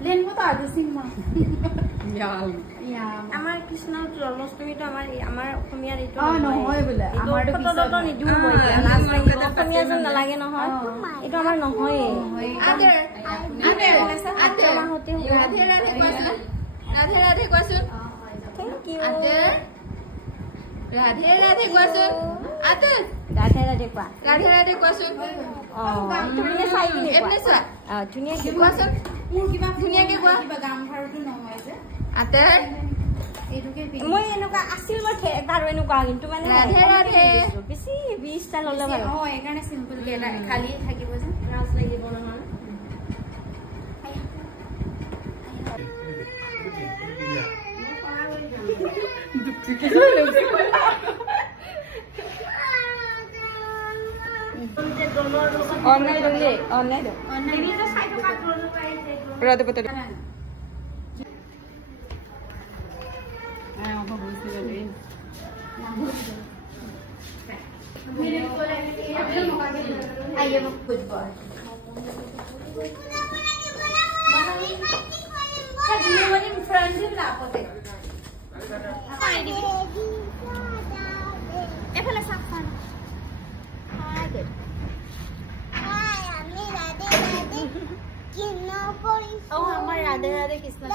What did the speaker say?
Len mo to adusing mo. Yal. Yeah. Amar Krishna Janmashtami to amar Okhomiyar eto. Oh no hoy bole. Amar to photo ni du hoy. Last lagi Okhomiya jan nalage no hoy. Eto amar no hoy. Ader. Ader mahote ho. Radhe kwasun. Thank you. Ader. Radhe kwasun. Ader. Radhe kwa. Radhe kwasun. Oh, তুমি চাই কিনে এমনে চা ধুনিয়া কি কোৱাচোন মোৰ কিবা ধুনিয়াকে কোৱা কিবা গাম ভাৰটো নহয় যে আতেৰ এটুকে মই এনেকুৱা আছিল মই এবাৰ এনেকুৱা কিন্তু মানে ৰাধে বেছি 20 টা ললে ভাল অ একাৰণে সিম্পল কে খালি থাকিব যে ৰাজ লাগিব নহয় অনলাইন দলে অনলাইন অনলাইন তো সাইটো কাট ৰলো পাইছে ৰদে পতে I am a good boy. You were in front of Lapote. Oh, Radhe Radhe Krishna.